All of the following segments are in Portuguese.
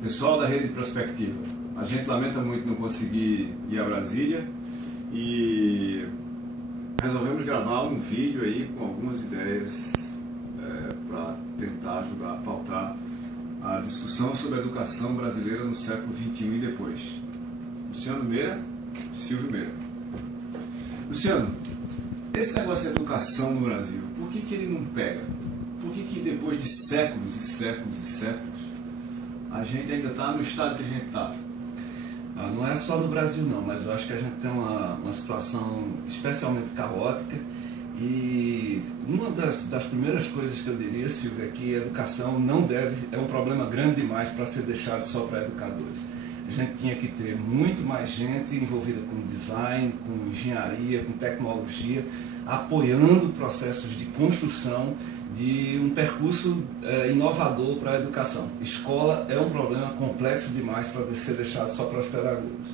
Pessoal da Rede Prospectiva, a gente lamenta muito não conseguir ir a Brasília e resolvemos gravar um vídeo aí com algumas ideias para tentar ajudar a pautar a discussão sobre a educação brasileira no século XXI e depois. Luciano Meira, Silvio Meira. Luciano, esse negócio de educação no Brasil, por que ele não pega? Por que depois de séculos e séculos e séculos a gente ainda está no estado que a gente está? Não é só no Brasil não, mas eu acho que a gente tem uma situação especialmente caótica e uma das primeiras coisas que eu diria, Silvio, é que a educação é um problema grande demais para ser deixado só para educadores. A gente tinha que ter muito mais gente envolvida com design, com engenharia, com tecnologia, apoiando processos de construção de um percurso inovador para a educação. Escola é um problema complexo demais para ser deixado só para os pedagogos.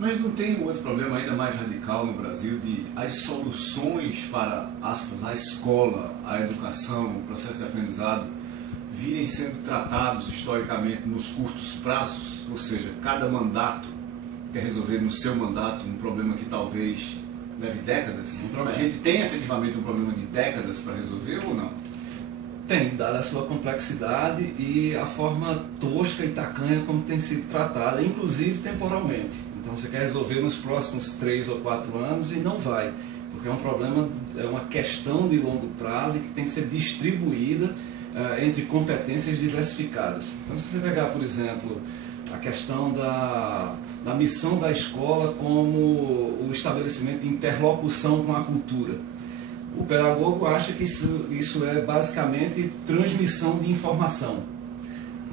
Mas não tem um outro problema ainda mais radical no Brasil de as soluções para, aspas, a escola, a educação, o processo de aprendizado virem sendo tratados historicamente nos curtos prazos, ou seja, cada mandato quer resolver no seu mandato um problema que talvez leve décadas? A gente tem efetivamente um problema de décadas para resolver ou não? Tem, dada a sua complexidade e a forma tosca e tacanha como tem sido tratada, inclusive temporalmente. Então você quer resolver nos próximos 3 ou 4 anos e não vai, porque é um problema, é uma questão de longo prazo e que tem que ser distribuída entre competências diversificadas. Então se você pegar, por exemplo, a questão da missão da escola como o estabelecimento de interlocução com a cultura. O pedagogo acha que isso é basicamente transmissão de informação.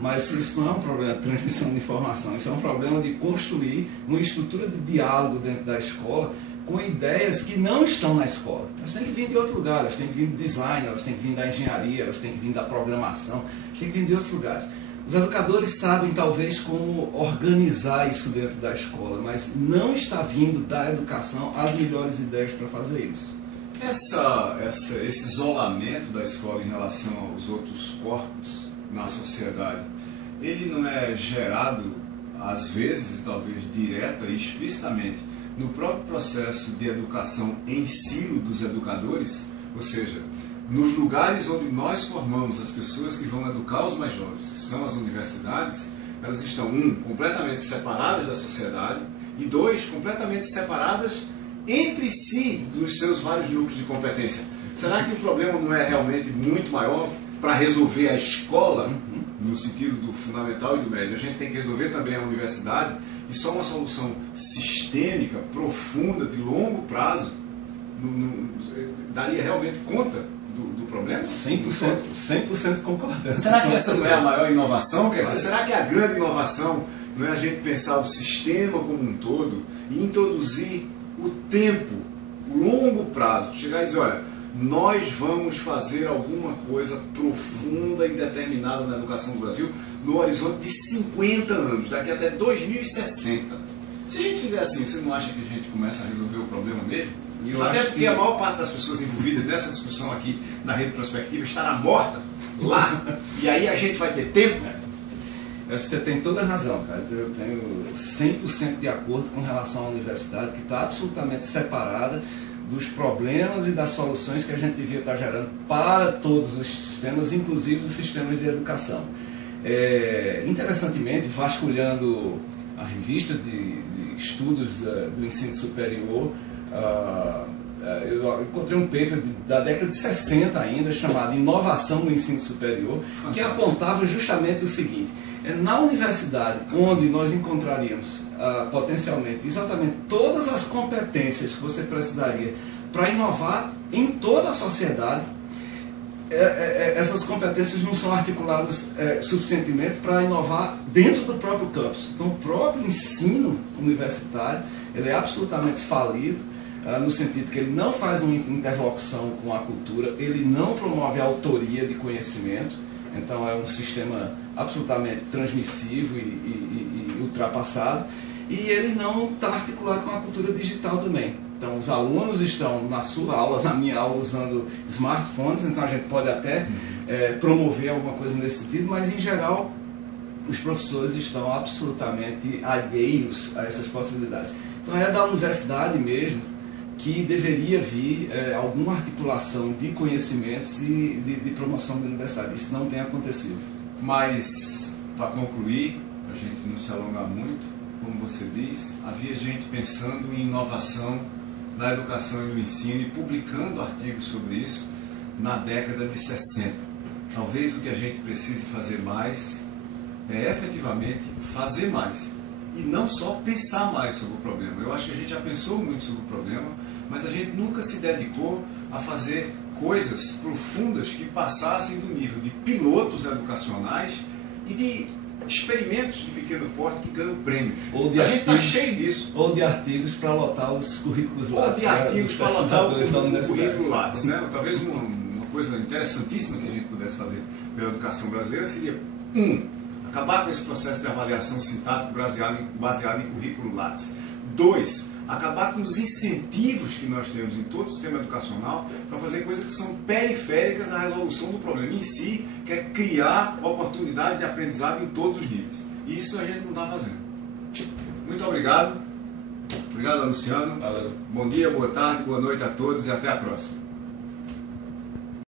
Mas isso não é um problema de transmissão de informação, isso é um problema de construir uma estrutura de diálogo dentro da escola com ideias que não estão na escola. Elas têm que vir de outro lugar, elas têm que vir do design, elas têm que vir da engenharia, elas têm que vir da programação, elas têm que vir de outros lugares. Os educadores sabem talvez como organizar isso dentro da escola, mas não está vindo da educação as melhores ideias para fazer isso. Esse isolamento da escola em relação aos outros corpos na sociedade, ele não é gerado, às vezes, e talvez direta e explicitamente, no próprio processo de educação em silo dos educadores? Ou seja, nos lugares onde nós formamos as pessoas que vão educar os mais jovens, que são as universidades, elas estão, completamente separadas da sociedade, e 2, completamente separadas entre si dos seus vários núcleos de competência. Será que o problema não é realmente muito maior para resolver a escola, no sentido do fundamental e do médio? A gente tem que resolver também a universidade, e só uma solução sistêmica, profunda, de longo prazo, daria realmente conta do problema? 100% concordância. Será que essa não é a maior inovação? Quer dizer, será que a grande inovação não é a gente pensar o sistema como um todo e introduzir o tempo, o longo prazo, chegar e dizer, olha, nós vamos fazer alguma coisa profunda e determinada na educação do Brasil no horizonte de 50 anos, daqui até 2060. Se a gente fizer assim, você não acha que a gente começa a resolver o problema mesmo? Até porque a maior parte das pessoas envolvidas nessa discussão aqui na Rede Prospectiva estará morta lá, e aí a gente vai ter tempo. Você tem toda a razão, cara. Eu tenho 100% de acordo com relação à universidade, que está absolutamente separada dos problemas e das soluções que a gente devia estar gerando para todos os sistemas, inclusive os sistemas de educação. Interessantemente, vasculhando a revista de estudos do ensino superior, eu encontrei um paper da década de 60 ainda, chamado Inovação no Ensino Superior, que apontava justamente o seguinte: na universidade, onde nós encontraríamos potencialmente exatamente todas as competências que você precisaria para inovar em toda a sociedade, essas competências não são articuladas suficientemente para inovar dentro do próprio campus. Então o próprio ensino universitário ele é absolutamente falido, no sentido que ele não faz uma interlocução com a cultura, ele não promove a autoria de conhecimento. Então é um sistema absolutamente transmissivo e ultrapassado, e ele não está articulado com a cultura digital também. Então os alunos estão na sua aula, na minha aula, usando smartphones, então a gente pode até promover alguma coisa nesse sentido, mas em geral os professores estão absolutamente alheios a essas possibilidades. Então é da universidade mesmo que deveria vir alguma articulação de conhecimentos e de promoção da universidade. Isso não tem acontecido. Mas, para concluir, a gente não se alongar muito, como você diz, havia gente pensando em inovação na educação e no ensino e publicando artigos sobre isso na década de 60. Talvez o que a gente precise fazer mais é efetivamente fazer mais e não só pensar mais sobre o problema. Eu acho que a gente já pensou muito sobre o problema, mas a gente nunca se dedicou a fazer coisas profundas que passassem do nível de pilotos educacionais e de experimentos de pequeno porte que ganham prêmios. A gente está cheio disso. Ou de artigos para lotar os currículos Lattes. Ou de artigos para lotar o currículo Lattes. Né? Talvez uma coisa interessantíssima que a gente pudesse fazer pela educação brasileira seria, acabar com esse processo de avaliação sintático baseado em currículo Lattes. 2, acabar com os incentivos que nós temos em todo o sistema educacional para fazer coisas que são periféricas à resolução do problema em si, que é criar oportunidades de aprendizado em todos os níveis. E isso a gente não está fazendo. Muito obrigado. Obrigado, Luciano. Valeu. Bom dia, boa tarde, boa noite a todos e até a próxima.